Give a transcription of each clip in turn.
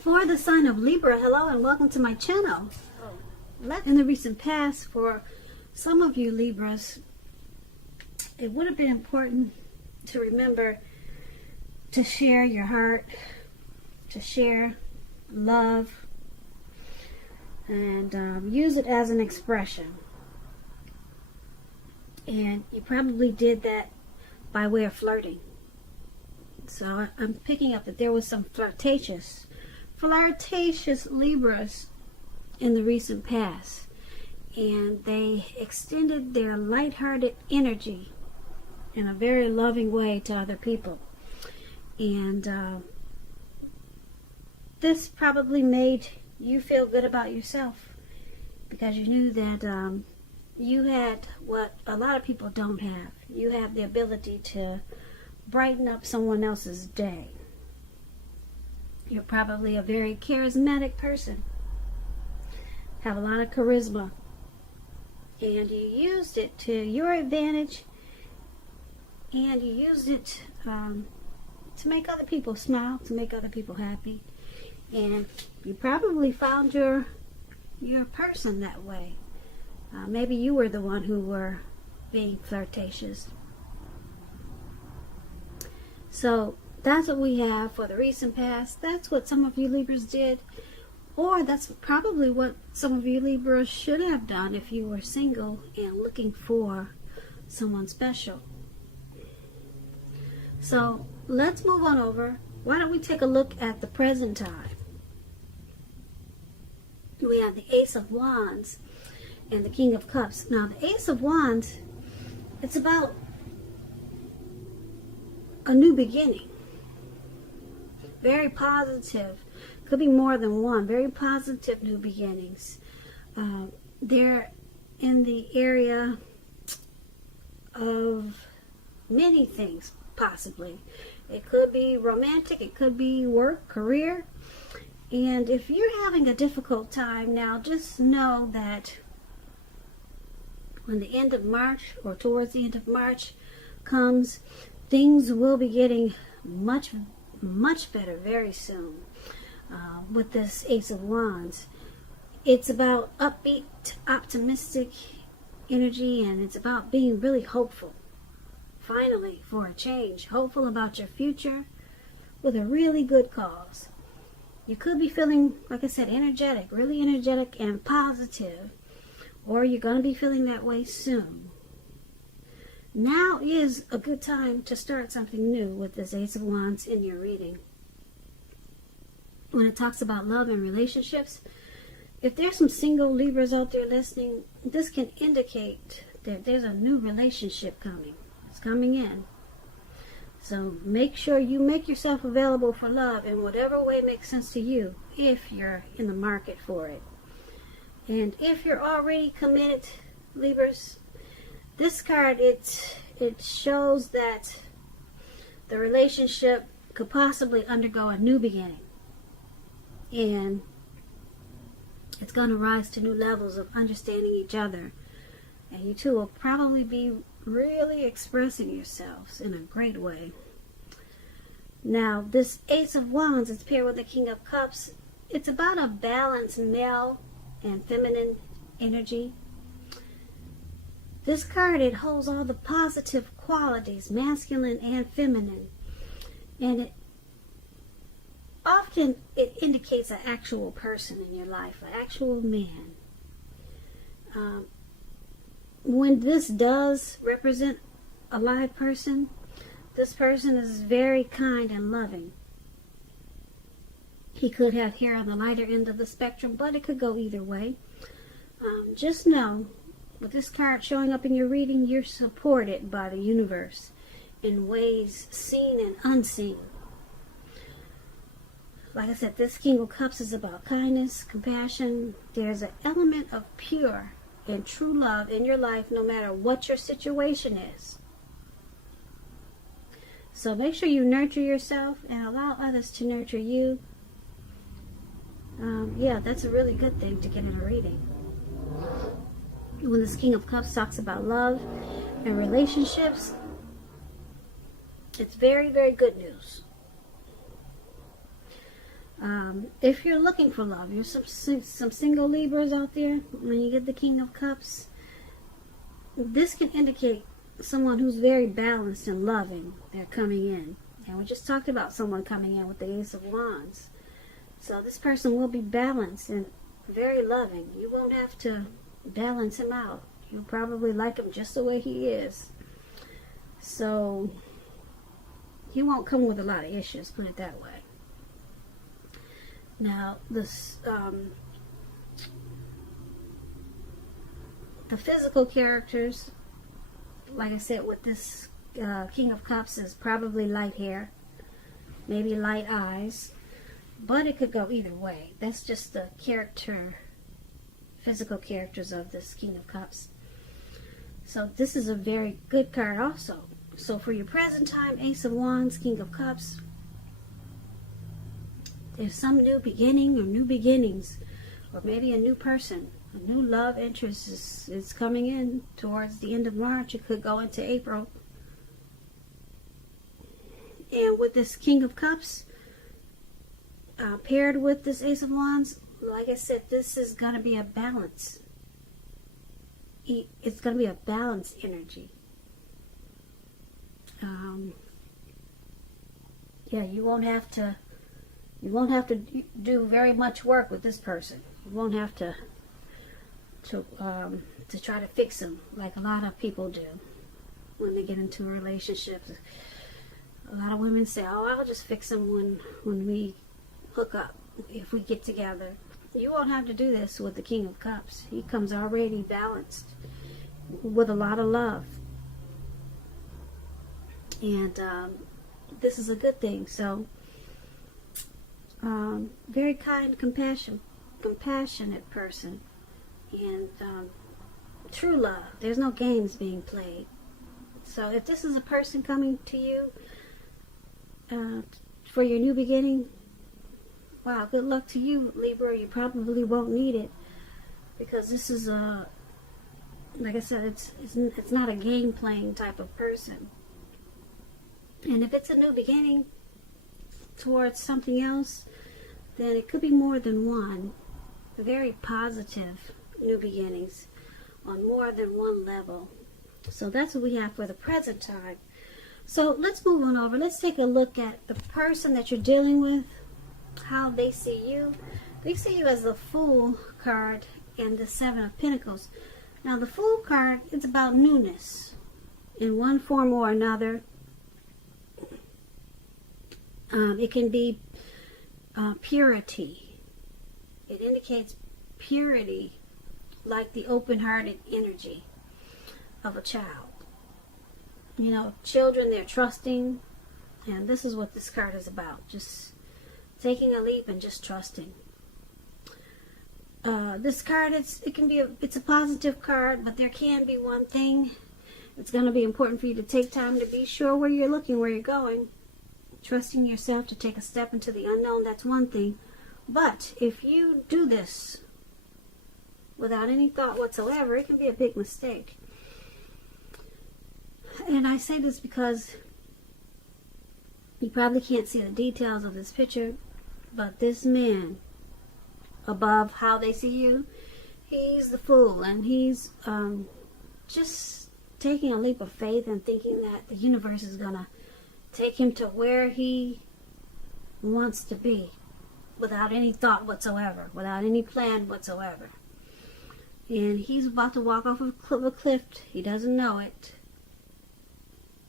For the sign of Libra, hello and welcome to my channel. In the recent past, for some of you Libras, it would have been important to remember to share your heart, to share love, and use it as an expression. And you probably did that by way of flirting. So I'm picking up that there was some flirtatious Libras in the recent past, and they extended their lighthearted energy in a very loving way to other people. And this probably made you feel good about yourself, because you knew that you had what a lot of people don't have. You have the ability to brighten up someone else's day. You're probably a very charismatic person, have a lot of charisma, and you used it to your advantage, and you used it to make other people smile, to make other people happy. And you probably found your person that way. Maybe you were the one who were being flirtatious. So that's what we have for the recent past. That's what some of you Libras did, or that's probably what some of you Libras should have done if you were single and looking for someone special. So let's move on over. Why don't we take a look at the present time? We have the Ace of Wands and the King of Cups. Now the Ace of Wands, it's about a new beginning. Very positive. Could be more than one. Very positive new beginnings. They're in the area of many things, possibly. It could be romantic. It could be work, career. And if you're having a difficult time now, just know that when the end of March, or towards the end of March comes, things will be getting much better very soon. With this Ace of Wands, it's about upbeat, optimistic energy, and it's about being really hopeful, finally, for a change. Hopeful about your future with a really good cause. You could be feeling, like I said, energetic, really energetic and positive, or you're going to be feeling that way soon. Now is a good time to start something new with this Ace of Wands in your reading. When it talks about love and relationships, if there's some single Libras out there listening, this can indicate that there's a new relationship coming. It's coming in. So make sure you make yourself available for love in whatever way makes sense to you, if you're in the market for it. And if you're already committed, Libras, this card, it shows that the relationship could possibly undergo a new beginning. And it's going to rise to new levels of understanding each other. And you two will probably be really expressing yourselves in a great way. Now, this Ace of Wands is paired with the King of Cups. It's about a balanced male and feminine energy. This card, it holds all the positive qualities, masculine and feminine. And it often indicates an actual person in your life, an actual man. When this does represent a live person, this person is very kind and loving. He could have hair on the lighter end of the spectrum, but it could go either way. Just know, with this card showing up in your reading, you're supported by the universe in ways seen and unseen. Like I said, this King of Cups is about kindness, compassion. There's an element of pure and true love in your life, no matter what your situation is. So make sure you nurture yourself and allow others to nurture you. Yeah, that's a really good thing to get in a reading. When this King of Cups talks about love and relationships, it's very, very good news. If you're looking for love, you're some single Libras out there, when you get the King of Cups, this can indicate someone who's very balanced and loving. They're coming in. And we just talked about someone coming in with the Ace of Wands. So this person will be balanced and very loving. You won't have to balance him out. You'll probably like him just the way he is. So he won't come with a lot of issues, put it that way. Now, this the physical characters, like I said, with this King of Cups, is probably light hair, maybe light eyes, but it could go either way. That's just the physical characters of this King of Cups. So this is a very good card also. So for your present time, Ace of Wands, King of Cups, there's some new beginning or new beginnings, or maybe a new person, a new love interest is coming in towards the end of March. It could go into April. And with this King of Cups, paired with this Ace of Wands, like I said, this is going to be a balance. It's going to be a balanced energy. Yeah, you won't have to do very much work with this person. You won't have to try to fix them like a lot of people do when they get into relationships. A lot of women say, "Oh, I'll just fix them when we hook up, if we get together." You won't have to do this with the King of Cups. He comes already balanced with a lot of love. And this is a good thing. So, very kind, compassionate person. And true love. There's no games being played. So if this is a person coming to you for your new beginning, wow, good luck to you, Libra. You probably won't need it, because this is like I said, it's not a game playing type of person. And if it's a new beginning towards something else, then it could be more than one. Very positive new beginnings on more than one level. So that's what we have for the present time. So let's move on over. Let's take a look at the person that you're dealing with, how they see you. They see you as the Fool card and the Seven of Pentacles. Now the Fool card, it's about newness in one form or another. It can be purity. It indicates purity, like the open-hearted energy of a child. You know, children, they're trusting, and this is what this card is about. Just taking a leap and just trusting. This card, it's a positive card, but there can be one thing. It's going to be important for you to take time to be sure where you're looking, where you're going. Trusting yourself to take a step into the unknown, that's one thing. But if you do this without any thought whatsoever, it can be a big mistake. And I say this because you probably can't see the details of this picture, but this man, above how they see you, he's the Fool, and he's just taking a leap of faith and thinking that the universe is going to take him to where he wants to be without any thought whatsoever, without any plan whatsoever. And he's about to walk off of a cliff. He doesn't know it.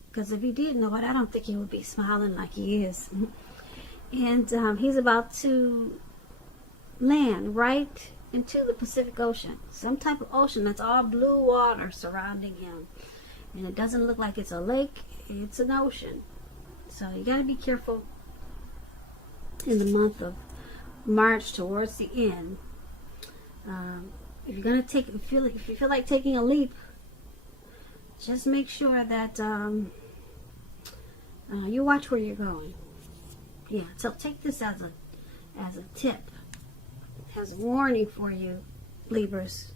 Because if he did know it, I don't think he would be smiling like he is. And he's about to land right into the Pacific Ocean. Some type of ocean that's all blue water surrounding him. And it doesn't look like it's a lake, it's an ocean. So you got to be careful in the month of March towards the end. If you're gonna if you feel like taking a leap, just make sure that you watch where you're going. Yeah. So take this as a tip, as a warning for you, Libras.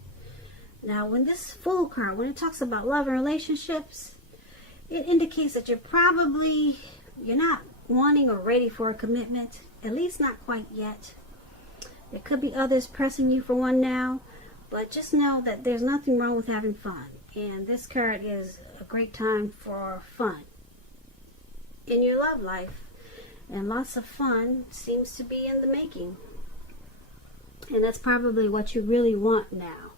Now, when this Fool card, when it talks about love and relationships, it indicates that you're not wanting or ready for a commitment, at least not quite yet. There could be others pressing you for one now, but just know that there's nothing wrong with having fun. And this card is a great time for fun in your love life. And lots of fun seems to be in the making. And that's probably what you really want now.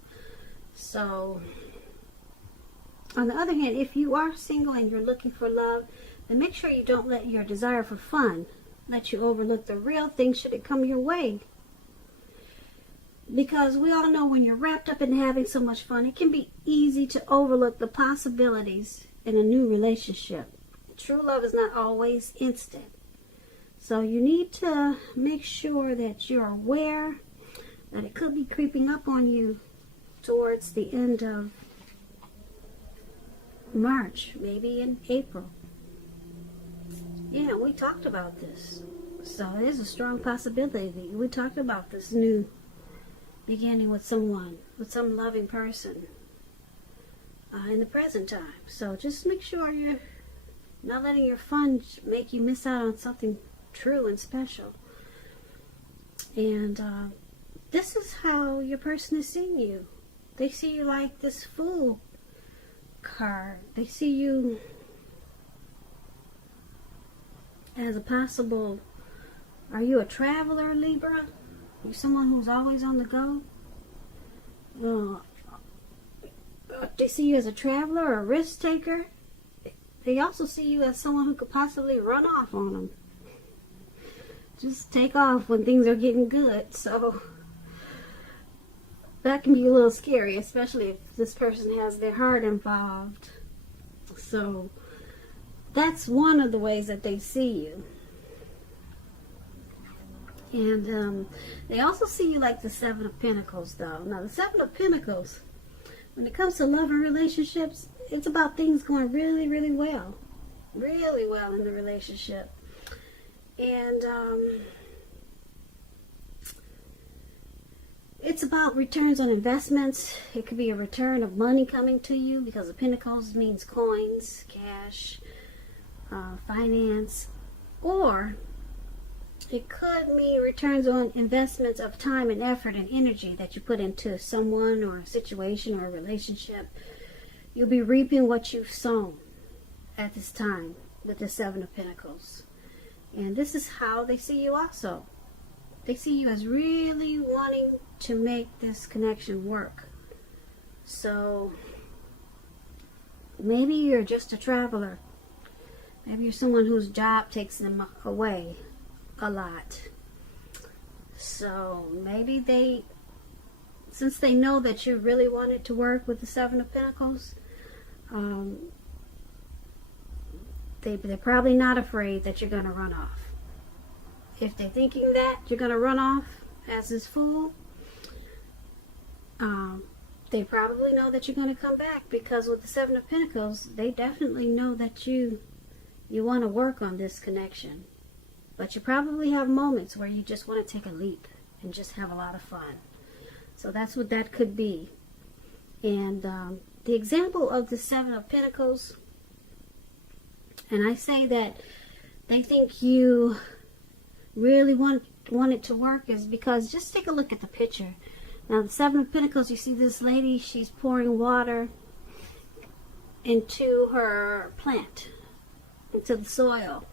So, on the other hand, if you are single and you're looking for love, then make sure you don't let your desire for fun let you overlook the real thing should it come your way. Because we all know when you're wrapped up in having so much fun, it can be easy to overlook the possibilities in a new relationship. True love is not always instant. So you need to make sure that you're aware that it could be creeping up on you towards the end of March, maybe in April. Yeah, we talked about this. So there's a strong possibility. We talked about this new beginning with someone, with some loving person in the present time. So just make sure you're not letting your fun make you miss out on something true and special. And this is how your person is seeing you. They see you like this Fool card. They see you as a possible, are you a traveler, Libra? Are you someone who's always on the go? They see you as a traveler or a risk taker. They also see you as someone who could possibly run off on them. Just take off when things are getting good. So that can be a little scary, especially if this person has their heart involved. So that's one of the ways that they see you. And they also see you like the Seven of Pentacles, though. Now, the Seven of Pentacles, when it comes to love and relationships, it's about things going really, really well. Really well in the relationship. And it's about returns on investments. It could be a return of money coming to you, because the Pentacles means coins, cash, finance, or it could mean returns on investments of time and effort and energy that you put into someone or a situation or a relationship. You'll be reaping what you've sown at this time with the Seven of Pentacles. And this is how they see you also. They see you as really wanting to make this connection work. So maybe you're just a traveler. Maybe you're someone whose job takes them away a lot. So maybe they, since they know that you really wanted to work with the Seven of Pentacles, they're probably not afraid that you're going to run off. If they're thinking that you're going to run off as this Fool, they probably know that you're going to come back, because with the Seven of Pentacles, they definitely know that you want to work on this connection. But you probably have moments where you just want to take a leap and just have a lot of fun. So that's what that could be. And the example of the Seven of Pentacles, and I say that they think you really want it to work, is because just take a look at the picture. Now, the Seven of Pentacles, you see this lady, she's pouring water into her plant, into the soil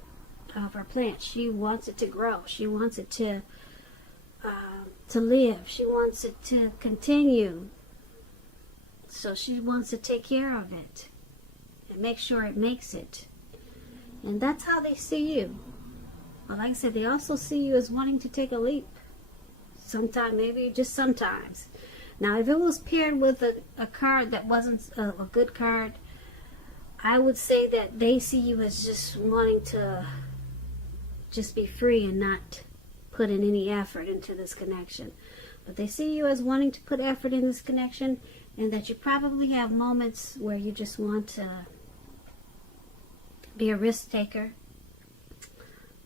of her plant. She wants it to grow. She wants it to live. She wants it to continue. So she wants to take care of it and make sure it makes it. And that's how they see you. But like I said, they also see you as wanting to take a leap. Sometime, maybe just sometimes. Now, if it was paired with a card that wasn't a good card, I would say that they see you as just wanting to just be free and not put in any effort into this connection. But they see you as wanting to put effort in this connection, and that you probably have moments where you just want to be a risk taker,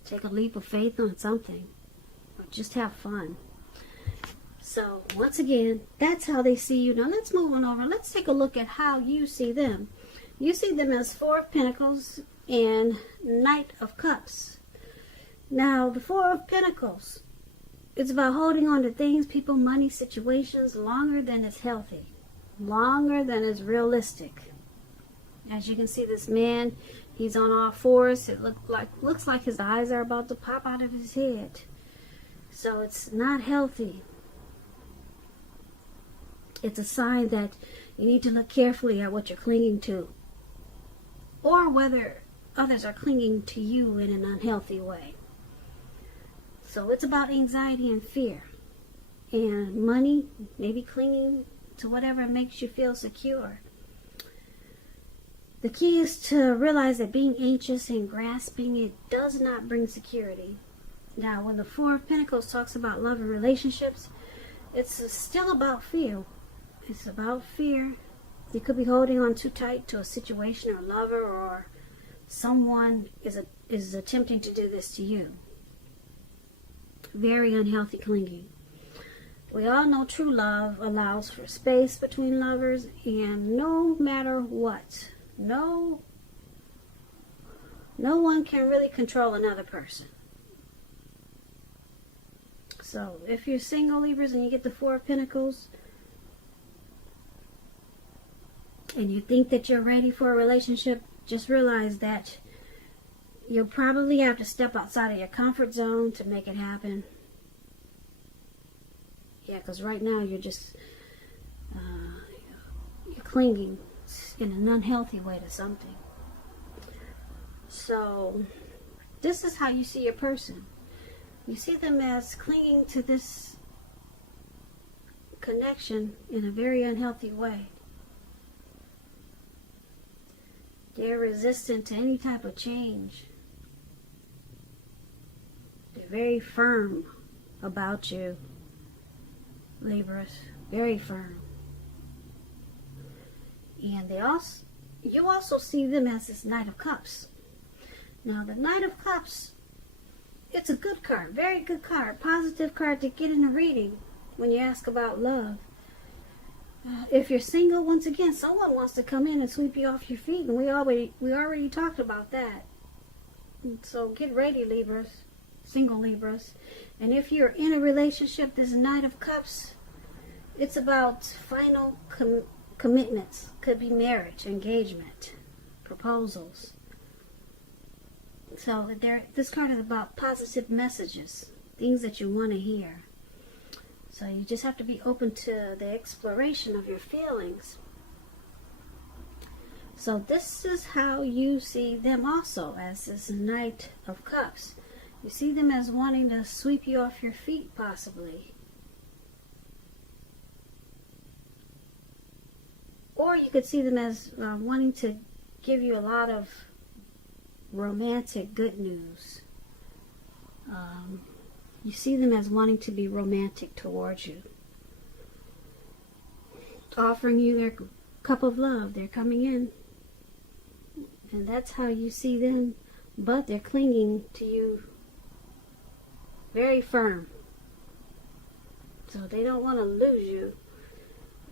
take a leap of faith on something, or just have fun. So once again, that's how they see you. Now let's move on over. Let's take a look at how you see them. You see them as Four of Pentacles and Knight of Cups. Now, the Four of Pentacles. It's about holding on to things, people, money, situations longer than it's healthy. Longer than it's realistic. As you can see, this man, he's on all fours. It looks like his eyes are about to pop out of his head. So it's not healthy. It's a sign that you need to look carefully at what you're clinging to, or whether others are clinging to you in an unhealthy way. So it's about anxiety and fear. And money, maybe clinging to whatever makes you feel secure. The key is to realize that being anxious and grasping it does not bring security. Now, when the Four of Pentacles talks about love and relationships, it's still about fear. It's about fear. You could be holding on too tight to a situation or a lover, or someone is attempting to do this to you. Very unhealthy clinging. We all know true love allows for space between lovers, and no matter what, no one can really control another person. So if you're single, Libras, and you get the Four of Pentacles, and you think that you're ready for a relationship, just realize that you'll probably have to step outside of your comfort zone to make it happen. Yeah, because right now you're just you're clinging in an unhealthy way to something. So this is how you see your person. You see them as clinging to this connection in a very unhealthy way. They're resistant to any type of change. They're very firm about you, Libras. Very firm. And you also see them as this Knight of Cups. Now, the Knight of Cups, it's a good card. Very good card. Positive card to get in a reading when you ask about love. If you're single, once again, someone wants to come in and sweep you off your feet, and we already talked about that. So get ready, Libras, single Libras. And if you're in a relationship, this Knight of Cups, it's about final commitments. Could be marriage, engagement, proposals. So this card is about positive messages, things that you want to hear. So you just have to be open to the exploration of your feelings. So this is how you see them also, as this Knight of Cups. You see them as wanting to sweep you off your feet, possibly. Or you could see them as wanting to give you a lot of romantic good news. You see them as wanting to be romantic towards you. Offering you their cup of love. They're coming in. And that's how you see them. But they're clinging to you very firm. So they don't want to lose you.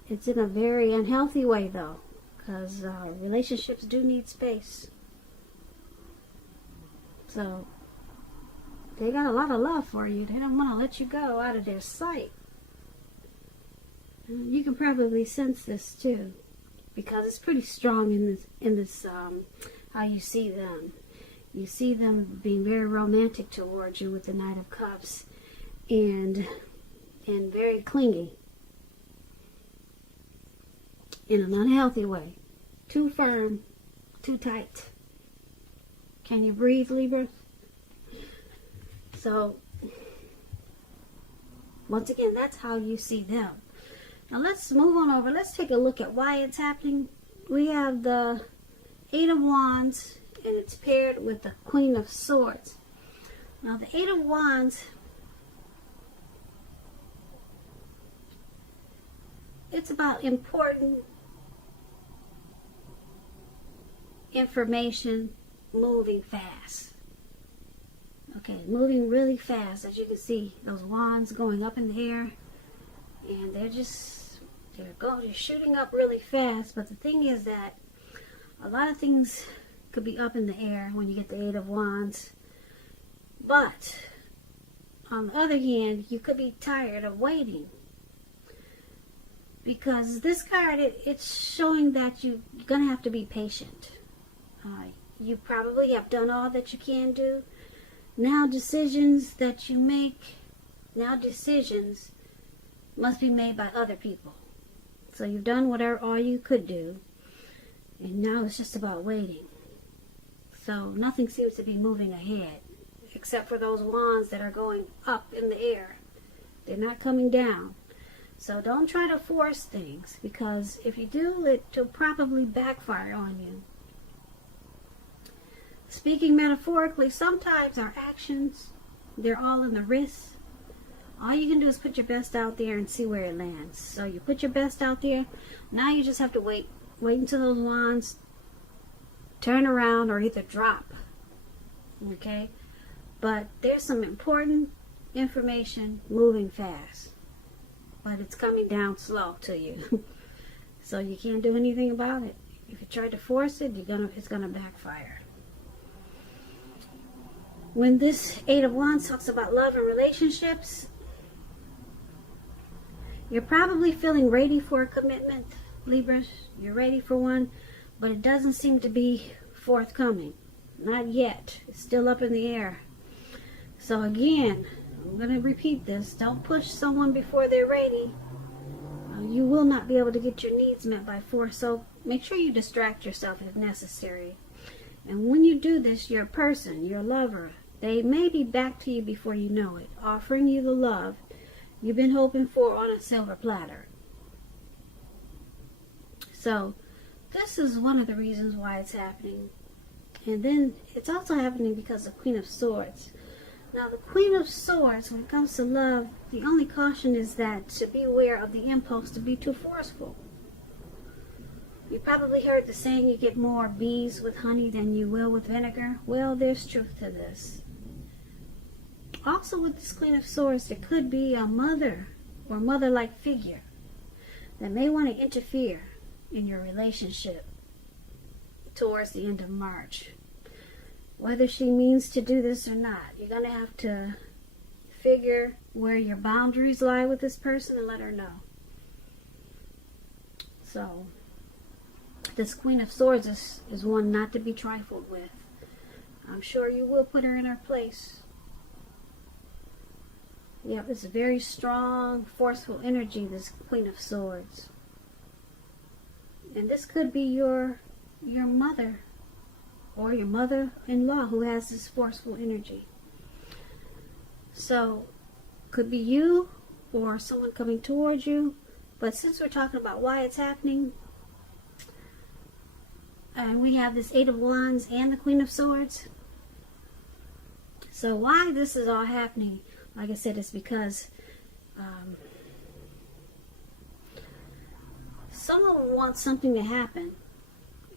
It's in a very unhealthy way, though. Because relationships do need space. So they got a lot of love for you. They don't want to let you go out of their sight. You can probably sense this too, because it's pretty strong in this how you see them. You see them being very romantic towards you with the Knight of Cups, and very clingy in an unhealthy way. Too firm, too tight. Can you breathe, Libra? So, once again, that's how you see them. Now let's move on over. Let's take a look at why it's happening. We have the Eight of Wands, and it's paired with the Queen of Swords. Now the Eight of Wands, it's about important information moving fast. Okay, moving really fast. As you can see, those wands going up in the air, and they're shooting up really fast. But the thing is that a lot of things could be up in the air when you get the Eight of Wands. But on the other hand, you could be tired of waiting, because this card, it's showing that you're going to have to be patient. You probably have done all that you can do. Now decisions that you make, now decisions must be made by other people. So you've done all you could do, and now it's just about waiting. So nothing seems to be moving ahead, except for those wands that are going up in the air. They're not coming down. So don't try to force things, because if you do, it'll probably backfire on you. Speaking metaphorically, sometimes our actions, they're all in the wrist. All you can do is put your best out there and see where it lands. So you put your best out there. Now you just have to wait until those wands turn around or either drop. Okay? But there's some important information moving fast, but it's coming down slow to you. So you can't do anything about it. If you try to force it, it's gonna backfire. When this Eight of Wands talks about love and relationships, you're probably feeling ready for a commitment, Libra. You're ready for one, but it doesn't seem to be forthcoming. Not yet. It's still up in the air. So again, I'm going to repeat this. Don't push someone before they're ready. You will not be able to get your needs met by force. So make sure you distract yourself if necessary. And when you do this, your person, your lover, they may be back to you before you know it, offering you the love you've been hoping for on a silver platter. So this is one of the reasons why it's happening. And then it's also happening because of Queen of Swords. Now the Queen of Swords, when it comes to love, the only caution is that to be aware of the impulse to be too forceful. You probably heard the saying, you get more bees with honey than you will with vinegar. Well, there's truth to this. Also with this Queen of Swords, there could be a mother or mother-like figure that may want to interfere in your relationship towards the end of March. Whether she means to do this or not, you're going to have to figure where your boundaries lie with this person and let her know. So this Queen of Swords is one not to be trifled with. I'm sure you will put her in her place. Yep, it's a very strong, forceful energy, this Queen of Swords. And this could be your mother or your mother-in-law who has this forceful energy. So, could be you or someone coming towards you. But since we're talking about why it's happening, and we have this Eight of Wands and the Queen of Swords. So why this is all happening, like I said, it's because someone wants something to happen,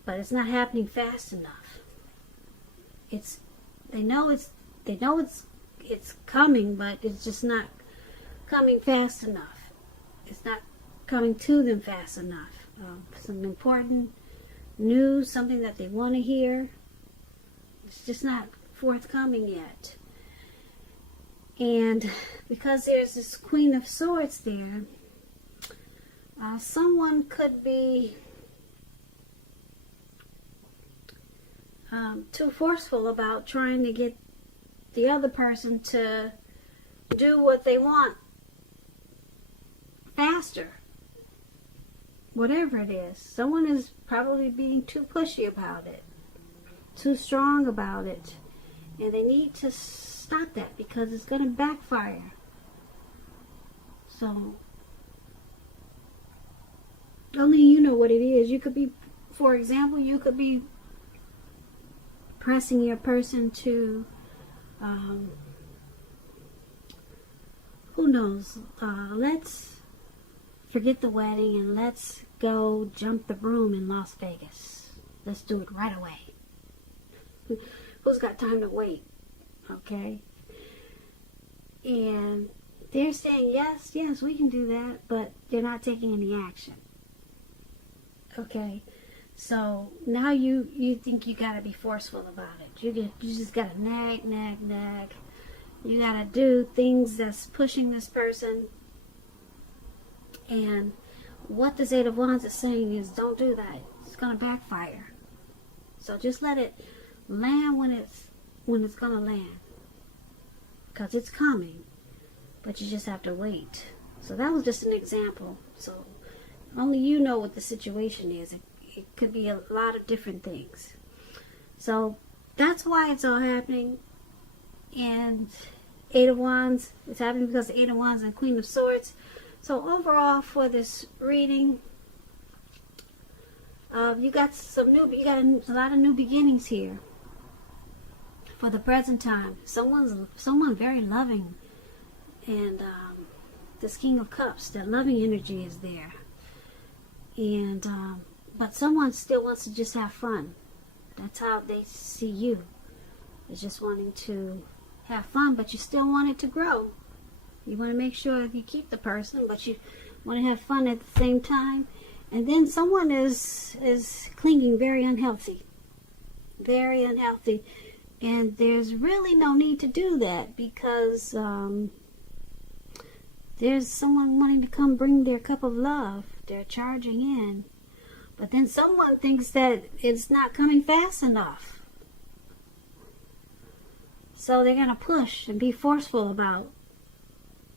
but it's not happening fast enough. They know it's coming, but it's just not coming fast enough. It's not coming to them fast enough. Some important news, something that they want to hear. It's just not forthcoming yet. And because there's this Queen of Swords there, someone could be too forceful about trying to get the other person to do what they want faster. Whatever it is, someone is probably being too pushy about it, too strong about it, and they need to stop that because it's going to backfire. So only you know what it is. You could be, for example, you could be pressing your person to who knows, let's forget the wedding and let's go jump the broom in Las Vegas. Let's do it right away. Who's got time to wait? Okay? And they're saying, yes, we can do that, but they're not taking any action. Okay? So now you think you gotta be forceful about it. You just gotta nag. You got to do things that's pushing this person. And what this Eight of Wands is saying is, don't do that. It's going to backfire. So just let it land when it's going to land. Because it's coming. But you just have to wait. So that was just an example. So only you know what the situation is. It could be a lot of different things. So that's why it's all happening. And Eight of Wands, it's happening because the Eight of Wands and Queen of Swords. So overall for this reading, you got a lot of new beginnings here. For the present time, someone very loving, and this King of Cups, that loving energy is there. And but someone still wants to just have fun. That's how they see you. It's just wanting to have fun, but you still want it to grow. You want to make sure you keep the person, but you want to have fun at the same time. And then someone is clinging very unhealthy. Very unhealthy. And there's really no need to do that, because there's someone wanting to come bring their cup of love. They're charging in. But then someone thinks that it's not coming fast enough. So they're going to push and be forceful about